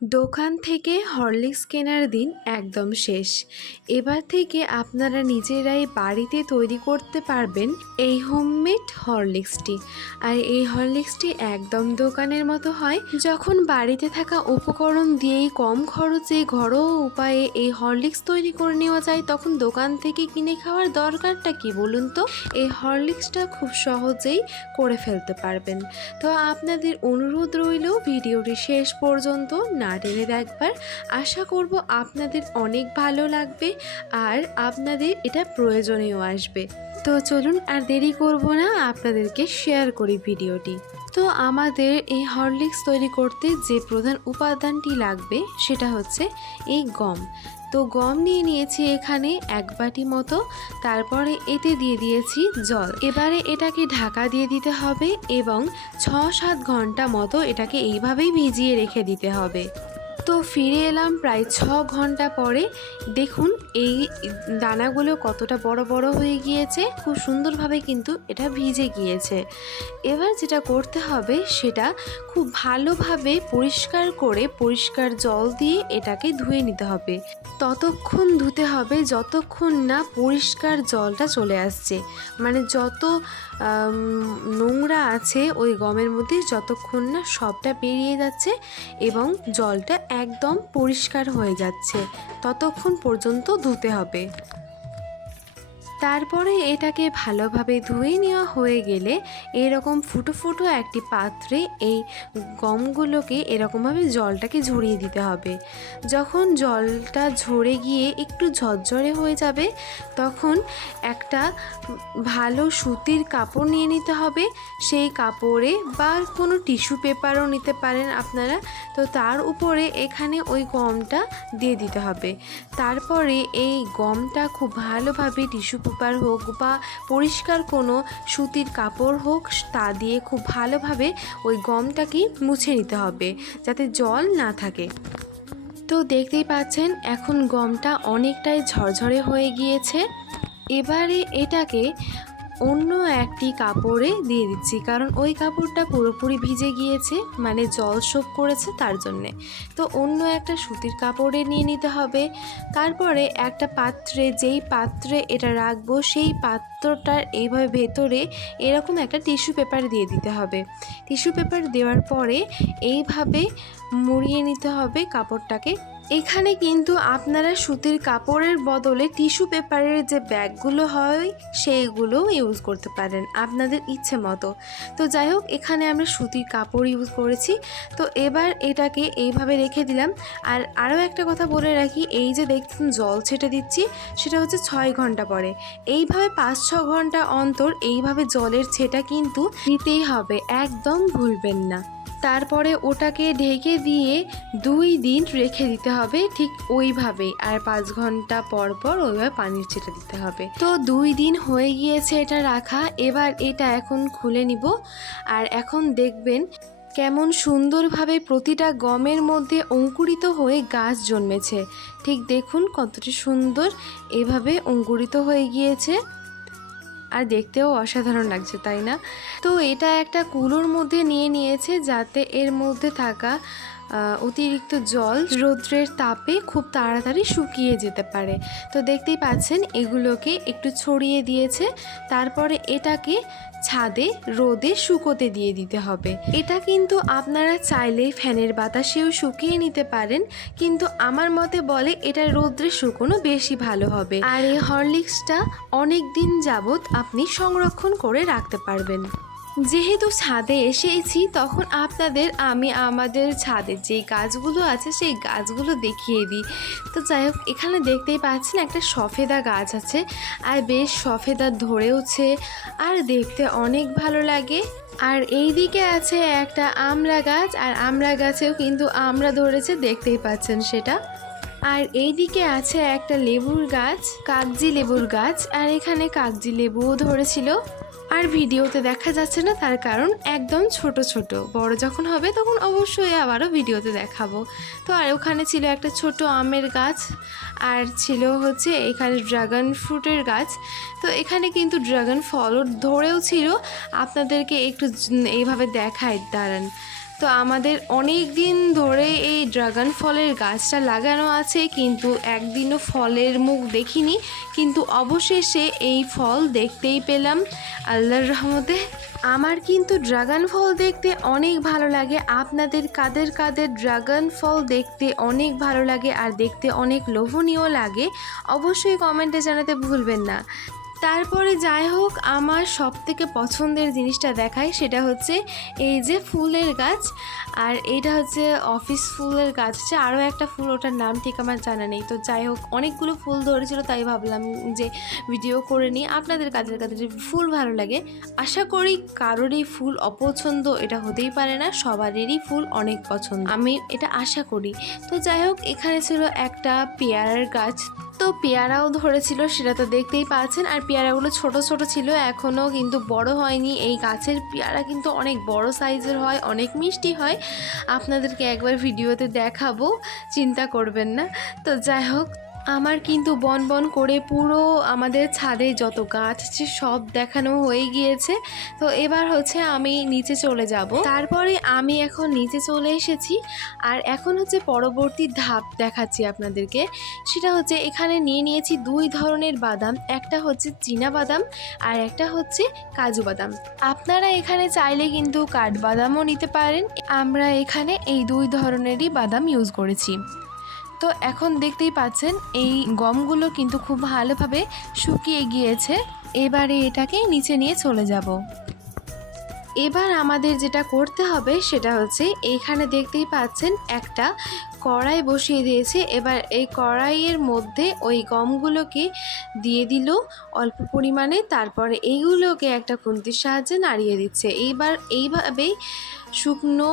দোকান থেকে হরলিক্স কেনার দিন একদম শেষ। এবার থেকে আপনারা নিজেরাই বাড়িতে তৈরি করতে পারবেন এই হোমমেড হরলিক্সটি। আর এই হরলিক্সটি একদম দোকানের মতো হয়, যখন বাড়িতে থাকা উপকরণ দিয়েই কম খরচে ঘরোয়া উপায়ে এই হরলিক্স তৈরি করে নেওয়া যায়, তখন দোকান থেকে কিনে খাওয়ার দরকারটা কি বলুন তো? এই হরলিক্সটা খুব সহজেই করে ফেলতে পারবেন। তো আপনাদের অনুরোধ রইল ভিডিওটি শেষ পর্যন্ত না টেনে দেখবার আশা করব আপনাদের অনেক ভালো লাগবে আর আপনাদের এটা প্রয়োজনেও আসবে। তো চলুন আর দেরি করব না, আপনাদেরকে শেয়ার করি ভিডিওটি। তো আমাদের এই হরলিক্স তৈরি করতে যে প্রধান উপাদানটি লাগবে সেটা হচ্ছে এই গম। তো গম নিয়ে নিয়েছি এখানে এক বাটি মতো। তারপরে এতে দিয়ে দিয়েছি জল। এবারে এটাকে ঢাকা দিয়ে দিতে হবে এবং ছ সাত ঘণ্টা মতো এটাকে এইভাবেই ভিজিয়ে রেখে দিতে হবে। তো ফিরে এলাম প্রায় ছ ঘণ্টা পরে। দেখুন, এই দানাগুলো কতটা বড় বড় হয়ে গিয়েছে। খুব সুন্দরভাবে কিন্তু এটা ভিজে গিয়েছে। এবার যেটা করতে হবে, সেটা খুব ভালোভাবে পরিষ্কার করে পরিষ্কার জল দিয়ে এটাকে ধুয়ে নিতে হবে। ততক্ষণ ধুতে হবে যতক্ষণ না পরিষ্কার জলটা চলে আসছে। মানে যত নোংরা আছে ওই গমের মধ্যে, যতক্ষণ না সবটা পেরিয়ে যাচ্ছে এবং জলটা একদম পরিষ্কার হয়ে যাচ্ছে। ততক্ষণ পর্যন্ত ধুতে হবে। তারপরে এটাকে ভালোভাবে ধুয়ে নেওয়া হয়ে গেলে এরকম ফুটো ফুটো একটি পাত্রে এই গমগুলোকে এরকমভাবে জলটাকে ঝরিয়ে দিতে হবে। যখন জলটা ঝরে গিয়ে একটু ঝরঝরে হয়ে যাবে, তখন একটা ভালো সুতির কাপড় নিয়ে নিতে হবে। সেই কাপড়ে বা কোনো টিস্যু পেপারও নিতে পারেন আপনারা। তো তার উপরে এখানে ওই গমটা দিয়ে দিতে হবে। তারপরে এই গমটা খুব ভালোভাবে টিস্যু পেপার হোক বা পরিষ্কার কোনো সুতির কাপড় হোক, তা দিয়ে খুব ভালোভাবে ওই গমটাকে মুছে নিতে হবে, যাতে জল না থাকে। তো দেখতেই পাচ্ছেন, এখন গমটা অনেকটাই ঝরঝরে হয়ে গিয়েছে। এবারে এটাকে অন্য একটি কাপড়ে দিয়ে দিচ্ছি, কারণ ওই কাপড়টা পুরোপুরি ভিজে গিয়েছে মানে জল শোপ করেছে তার জন্যে। তো অন্য একটা সুতির কাপড়ে নিয়ে নিতে হবে। তারপরে একটা পাত্রে, যেই পাত্রে এটা রাখব, সেই পাত্রটার এইভাবে ভেতরে এরকম একটা টিস্যু পেপার দিয়ে দিতে হবে। টিস্যু পেপার দেওয়ার পরে এইভাবে মুড়িয়ে নিতে হবে কাপড়টাকে। এখানে কিন্তু আপনারা সুতির কাপড়ের বদলে টিস্যু পেপারের যে ব্যাগগুলো হয়, সেইগুলোও ইউজ করতে পারেন আপনাদের ইচ্ছে মতো। তো যাই হোক, এখানে আমরা সুতির কাপড় ইউজ করেছি। তো এবার এটাকে এইভাবে রেখে দিলাম। আর আরও একটা কথা বলে রাখি, এই যে দেখছেন জল ছেটে দিচ্ছি, সেটা হচ্ছে ছয় ঘণ্টা পরে। এইভাবে পাঁচ, ছ ঘণ্টা অন্তর এইভাবে জলের ছেটা কিন্তু দিতেই হবে, একদম ভুলবেন না। তারপরে ওটাকে ঢেকে দিয়ে দুই দিন রেখে দিতে হবে ঠিক ওইভাবেই আর পাঁচ ঘণ্টা পর পর ওইভাবে পানির ছেটে দিতে হবে। তো দুই দিন হয়ে গিয়েছে এটা রাখা। এবার এটা এখন খুলে নিব। আর এখন দেখবেন কেমন সুন্দরভাবে প্রতিটা গমের মধ্যে অঙ্কুরিত হয়ে গাছ জন্মেছে। ঠিক দেখুন কতটা সুন্দর এভাবে অঙ্কুরিত হয়ে গিয়েছে। আর দেখতেও অসাধারণ লাগছে, তাই না? তো এটা একটা কুলোর মধ্যে নিয়ে নিয়েছে যাতে এর মধ্যে থাকা অতিরিক্ত জল রৌদ্রের তাপে খুব তাড়াতাড়ি শুকিয়ে যেতে পারে। তো দেখতেই পাচ্ছেন, এগুলোকে একটু ছড়িয়ে দিয়েছে। তারপরে এটাকে ছাদে, রোদে শুকোতে দিয়ে দিতে হবে। এটা কিন্তু আপনারা চাইলেই ফ্যানের বাতাসেও শুকিয়ে নিতে পারেন, কিন্তু আমার মতে বলে এটা রোদ্রে শুকোনো বেশি ভালো হবে। আর এই হরলিক্সটা অনেক দিন যাবত আপনি সংরক্ষণ করে রাখতে পারবেন। যেহেতু ছাদে এসেছি, তখন আপনাদের আমি আমাদের ছাদের যে গাছগুলো আছে, সেই গাছগুলো দেখিয়ে দিই। তো যাই হোক, এখানে দেখতেই পাচ্ছেন একটা সফেদা গাছ আছে। আর বেশ সফেদা ধরেওছে আর দেখতে অনেক ভালো লাগে। আর এই দিকে আছে একটা আমড়া গাছ, আর আমড়া গাছেও কিন্তু আমড়া ধরেছে, দেখতেই পাচ্ছেন সেটা। আর এই দিকে আছে একটা লেবুর গাছ, কাগজি লেবুর গাছ, আর এখানে কাগজি লেবুও ধরেছিল। আর ভিডিওতে দেখা যাচ্ছে না তার কারণ একদম ছোট ছোট। বড় যখন হবে তখন অবশ্যই আবারও ভিডিওতে দেখাবো। তো আর ওখানে ছিল একটা ছোট আমের গাছ, আর ছিল হচ্ছে এখানে ড্রাগন ফ্রুটের গাছ। তো এখানে কিন্তু ড্রাগন ফলও ধরেও ছিল। আপনাদেরকে একটু এইভাবে দেখায় দাঁড়ান। তো আমাদের অনেক দিন ধরে এই ড্রাগন ফলের গাছটা লাগানো আছে, কিন্তু একদিনও ফলের মুখ দেখিনি। কিন্তু অবশেষে এই ফল দেখতেই পেলাম। আল্লাহর রহমতে আমার কিন্তু ড্রাগন ফল দেখতে অনেক ভালো লাগে। আপনাদের কাদের কাদের ড্রাগন ফল দেখতে অনেক ভালো লাগে আর দেখতে অনেক লোভনীয় লাগে, অবশ্যই কমেন্টে জানাতে ভুলবেন না। তারপরে যাই হোক, আমার সব থেকে পছন্দের জিনিসটা দেখায় সেটা হচ্ছে এই যে ফুলের গাছ, আর এইটা হচ্ছে অফিস ফুলের গাছ হচ্ছে আরও একটা ফুল, ওটার নাম ঠিক আমার জানা নেই। তো যাই হোক, অনেকগুলো ফুল ধরেছিল, তাই ভাবলাম যে ভিডিও করে নিই। আপনাদের কাদের কাদের ফুল ভালো লাগে? আশা করি কারোরই ফুল অপছন্দ, এটা হতেই পারে না সবারই ফুল অনেক পছন্দ। আমি এটা আশা করি। তো যাই হোক, এখানে ছিল একটা পেয়ারার গাছ তো পেয়ারাও ধরেছিল, সেটা তো দেখতেই পাচ্ছেন। আর পেয়ারাগুলো ছোট ছোট ছিল, এখনও কিন্তু বড় হয়নি। এই গাছের পেয়ারা কিন্তু অনেক বড় সাইজের হয়, অনেক মিষ্টি হয়। আপনাদেরকে একবার ভিডিওতে দেখাবো, চিন্তা করবেন না। তো যাই হোক আমার কিন্তু বন বন করে পুরো আমাদের ছাদে যত গাছ আছে সব দেখানো হয়ে গিয়েছে। তো এবার হচ্ছে আমি নিচে চলে যাব। তারপরে আমি এখন নিচে চলে এসেছি। আর এখন হচ্ছে পরবর্তী ধাপ দেখাচ্ছি আপনাদেরকে। সেটা হচ্ছে এখানে নিয়ে নিয়েছি দুই ধরনের বাদাম। একটা হচ্ছে চীনা বাদাম আর একটা হচ্ছে কাজু বাদাম। আপনারা এখানে চাইলে কিন্তু কাঠবাদামও নিতে পারেন। আমরা এখানে এই দুই ধরনেরই বাদাম ইউজ করেছি। তো এখন দেখতেই পাচ্ছেন, এই গমগুলো কিন্তু খুব ভালোভাবে শুকিয়ে গিয়েছে। এবারে এটাকে নিচে নিয়ে চলে যাব। এবার আমাদের যেটা করতে হবে সেটা হচ্ছে, এইখানে দেখতেই পাচ্ছেন একটা কড়াই বসিয়ে দিয়েছে। এবার এই কড়াইয়ের মধ্যে ওই গমগুলোকে দিয়ে দিল অল্প পরিমাণে, তারপরে এইগুলোকে একটা খুন্তির সাহায্যে নাড়িয়ে দিচ্ছে। এইবার এইভাবেই শুকনো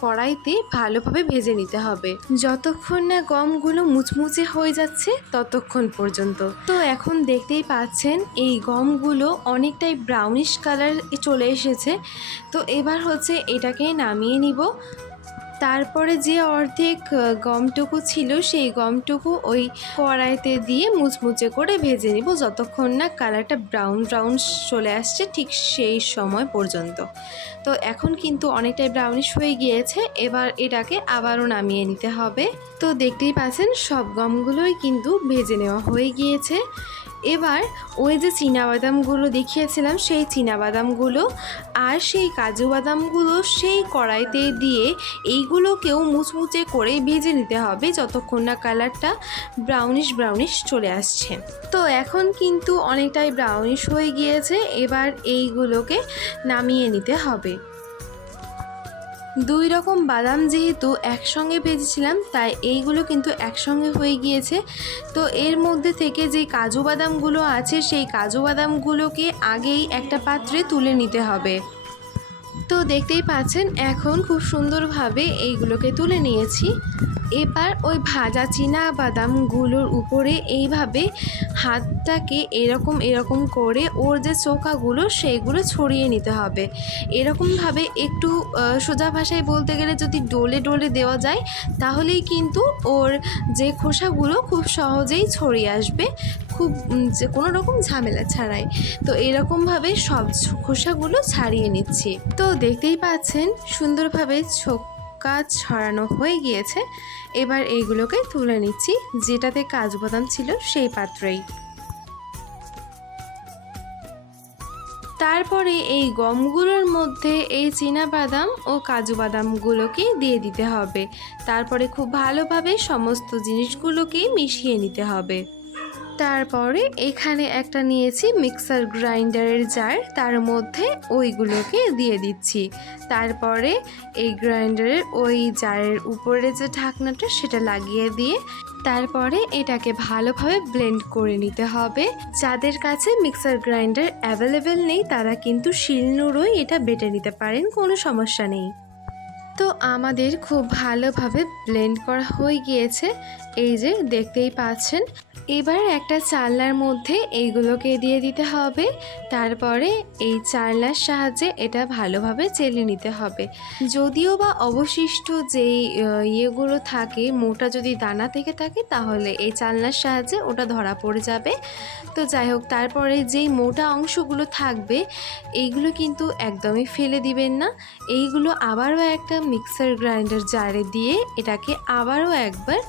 কড়াইতে ভালোভাবে ভেজে নিতে হবে। যতক্ষণ না গমগুলো মুচমুচে হয়ে যাচ্ছে, ততক্ষণ পর্যন্ত। তো এখন দেখতেই পাচ্ছেন, এই গমগুলো অনেকটাই ব্রাউনিশ কালার চলে এসেছে। তো এবার হচ্ছে এটাকে নামিয়ে নিব। তারপরে যে অর্ধেক গমটুকু ছিল সেই গমটুকু ওই কড়াইতে দিয়ে মুচমুচে করে ভেজে নিব যতক্ষণ না কালারটা ব্রাউন ব্রাউন চলে আসছে ঠিক সেই সময় পর্যন্ত। তো এখন কিন্তু অনেকটাই ব্রাউনিশ হয়ে গিয়েছে, এবার এটাকে আবারও নামিয়ে নিতে হবে। তো দেখতেই পাচ্ছেন সব গমগুলোই কিন্তু ভেজে নেওয়া হয়ে গিয়েছে। এবার ওই যে বাদামগুলো দেখিয়েছিলাম, সেই বাদামগুলো আর সেই কাজু বাদামগুলো সেই কড়াইতে দিয়ে এইগুলোকেও মুচমুচে করে ভেজে নিতে হবে যতক্ষণ না কালারটা ব্রাউনিশ ব্রাউনিশ চলে আসছে। তো এখন কিন্তু অনেকটাই ব্রাউনিশ হয়ে গিয়েছে, এবার এইগুলোকে নামিয়ে নিতে হবে। দুই রকম বাদাম যেহেতু একসঙ্গে ভেজেছিলাম, তাই এইগুলো কিন্তু একসঙ্গে হয়ে গিয়েছে। তো এর মধ্যে থেকে যে কাজু বাদামগুলো আছে, সেই কাজু বাদামগুলোকে আগেই একটা পাত্রে তুলে নিতে হবে। তো দেখতেই পাচ্ছেন, এখন খুব সুন্দরভাবে এইগুলোকে তুলে নিয়েছি। এবার ওই ভাজা চীনা বাদামগুলোর উপরে এইভাবে হাতটাকে এরকম এরকম করে ওর যে চোকাগুলো সেইগুলো ছড়িয়ে নিতে হবে। এরকমভাবে একটু সোজা ভাষায় বলতে গেলে যদি ডোলে ডোলে দেওয়া যায়, তাহলেই কিন্তু ওর যে খোসাগুলো খুব সহজেই ছড়িয়ে আসবে, খুব যে কোনো রকম ঝামেলা ছাড়াই। তো এরকমভাবে সব খোসাগুলো ছাড়িয়ে নিচ্ছি। তো দেখতেই পাচ্ছেন, সুন্দরভাবে ছোকা ছড়ানো হয়ে গিয়েছে। এবার এইগুলোকে তুলে নিচ্ছি, যেটাতে কাজু বাদাম ছিল সেই পাত্রেই। তারপরে এই গমগুলোর মধ্যে এই বাদাম ও কাজু বাদামগুলোকে দিয়ে দিতে হবে। তারপরে খুব ভালোভাবে সমস্ত জিনিসগুলোকে মিশিয়ে নিতে হবে। তারপরে এখানে একটা নিয়েছি মিক্সার গ্রাইন্ডারের জার। তার মধ্যে ওইগুলোকে দিয়ে দিচ্ছি। তারপরে এই গ্রাইন্ডারের ওই জারের উপরে যে ঢাকনাটা, সেটা লাগিয়ে দিয়ে তারপরে এটাকে ভালোভাবে ব্লেন্ড করে নিতে হবে। যাদের কাছে মিক্সার গ্রাইন্ডার অ্যাভেলেবেল নেই, তারা কিন্তু শিলনোড়ই এটা বেটে নিতে পারেন, কোনো সমস্যা নেই। তো আমাদের খুব ভালোভাবে ব্লেন্ড করা হয়ে গিয়েছে। এই যে দেখতেই পাচ্ছেন। এবার একটা চালনার মধ্যে এইগুলোকে দিয়ে দিতে হবে। তারপরে এই চালনার সাহায্যে এটা ভালোভাবে চেলে নিতে হবে। যদিও বা অবশিষ্ট যেই ইয়েগুলো থাকে, মোটা যদি দানা থেকে থাকে, তাহলে এই চালনার সাহায্যে ওটা ধরা পড়ে যাবে। তো যাই হোক, তারপরে যেই মোটা অংশগুলো থাকবে, এইগুলো কিন্তু একদমই ফেলে দিবেন না। এইগুলো আবারও একটা মিক্সার গ্রাইন্ডার জারে দিয়ে এটাকে আবারও একবার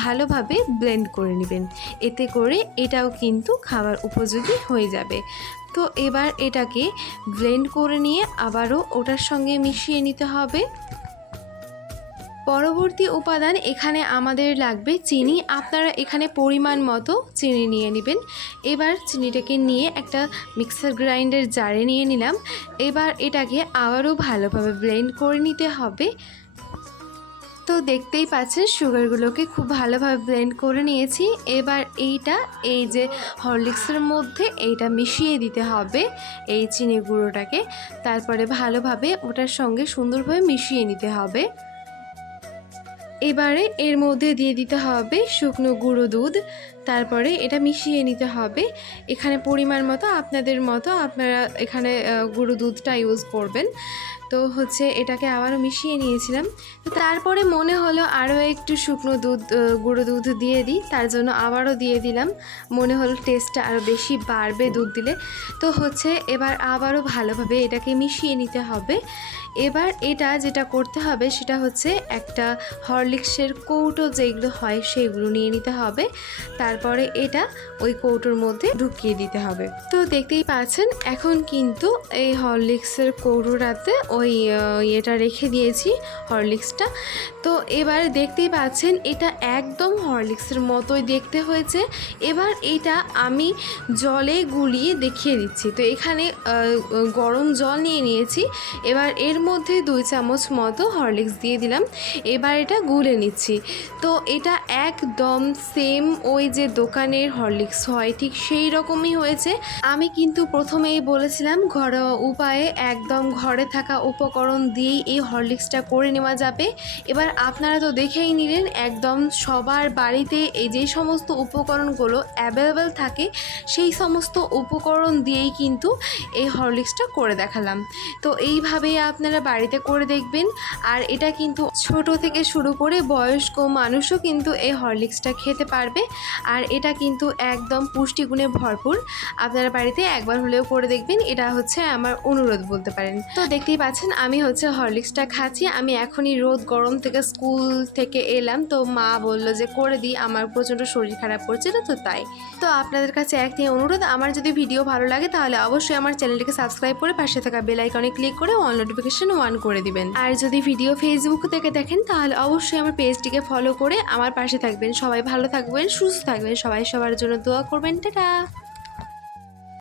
ভালোভাবে ব্লেন্ড করে নেবেন। এতে করে এটাও কিন্তু খাবার উপযোগী হয়ে যাবে। তো এবার এটাকে ব্লেন্ড করে নিয়ে আবারও ওটার সঙ্গে মিশিয়ে নিতে হবে। পরবর্তী উপাদান এখানে আমাদের লাগবে চিনি। আপনারা এখানে পরিমাণ মতো চিনি নিয়ে নেবেন। এবার চিনিটাকে নিয়ে একটা মিক্সার গ্রাইন্ডার জারে নিয়ে নিলাম। এবার এটাকে আবারও ভালোভাবে ব্লেন্ড করে নিতে হবে। তো দেখতেই পাচ্ছেন, সুগারগুলোকে খুব ভালোভাবে ব্লেন্ড করে নিয়েছি। এবার এইটা, এই যে হরলিক্সের মধ্যে এইটা মিশিয়ে দিতে হবে, এই চিনি গুঁড়োটাকে। তারপরে ভালোভাবে ওটার সঙ্গে সুন্দরভাবে মিশিয়ে নিতে হবে। এবারে এর মধ্যে দিয়ে দিতে হবে শুকনো গুঁড়ো দুধ তারপরে এটা মিশিয়ে নিতে হবে। এখানে পরিমাণ মতো, আপনাদের মতো আপনারা এখানে গুঁড়ো দুধটা ইউজ করবেন। তো হচ্ছে এটাকে আবারও মিশিয়ে নিয়েছিলাম। তো তারপরে মনে হলো আরও একটু শুকনো দুধ গুঁড়ো দুধ দিয়ে দিই। তার জন্য আবারও দিয়ে দিলাম। মনে হলো টেস্টটা আরও বেশি বাড়বে দুধ দিলে। তো হচ্ছে এবার আবারও ভালোভাবে এটাকে মিশিয়ে নিতে হবে। এবার এটা যেটা করতে হবে সেটা হচ্ছে একটা হরলিক্সের কৌটো যেগুলো হয় সেগুলো নিয়ে নিতে হবে। তারপরে এটা ওই কৌটোর মধ্যে ঢুকিয়ে দিতে হবে। তো দেখতেই পাচ্ছেন, এখন কিন্তু এই হরলিক্সের কৌটোটাতে ওই ইয়েটা রেখে দিয়েছি, হরলিক্সটা। তো এবার দেখতেই পাচ্ছেন, এটা একদম হরলিক্সের মতোই দেখতে হয়েছে। এবার এটা আমি জলে গুলিয়ে দেখিয়ে দিচ্ছি। তো এখানে গরম জল নিয়ে নিয়েছি। এবার এর মধ্যে দুই চামচ মতো হরলিক্স দিয়ে দিলাম। এবার এটা গুলে নিচ্ছি। তো এটা একদম সেম ওই যে দোকানের হরলিক্স হয়, ঠিক সেই রকমই হয়েছে। আমি কিন্তু প্রথমেই বলেছিলাম, ঘরোয়া উপায়ে একদম ঘরে থাকা উপকরণ দিয়েই এই হরলিক্সটা করে নেওয়া যাবে। এবার আপনারা তো দেখেই নিলেন, একদম সবার বাড়িতে এই যে সমস্ত উপকরণগুলো অ্যাভেলেবেল থাকে, সেই সমস্ত উপকরণ দিয়েই কিন্তু এই হরলিক্সটা করে দেখালাম। তো এইভাবেই আপনারা বাড়িতে করে দেখবেন। আর এটা কিন্তু ছোট থেকে শুরু করে বয়স্ক মানুষও কিন্তু এই হরলিক্সটা খেতে পারবে। আর এটা কিন্তু একদম পুষ্টিগুণে ভরপুর। আপনারা বাড়িতে একবার হলেও করে দেখবেন, এটা হচ্ছে আমার অনুরোধ বলতে পারেন। তো দেখতেই পাচ্ছেন, আমি হচ্ছে হরলিক্সটা খাচ্ছি। আমি এখনই রোদ গরম থেকে স্কুল থেকে এলাম, তো মা বলল যে করে দিই, আমার প্রচণ্ড শরীর খারাপ করছিল তো তাই। তো আপনাদের কাছে একটি অনুরোধ, আমার যদি ভিডিও ভালো লাগে তাহলে অবশ্যই আমার চ্যানেলটিকে সাবস্ক্রাইব করে পাশে থাকা বেল আইকনে ক্লিক করে অল নোটিফিকেশন অন করে দিবেন। আর যদি ভিডিও ফেসবুক থেকে দেখেন, তাহলে অবশ্যই আমার পেজটিকে ফলো করে আমার পাশে থাকবেন। সবাই ভালো থাকবেন, সুস্থ থাকবেন। সবাই সবার জন্য দোয়া করবেন। টাটা!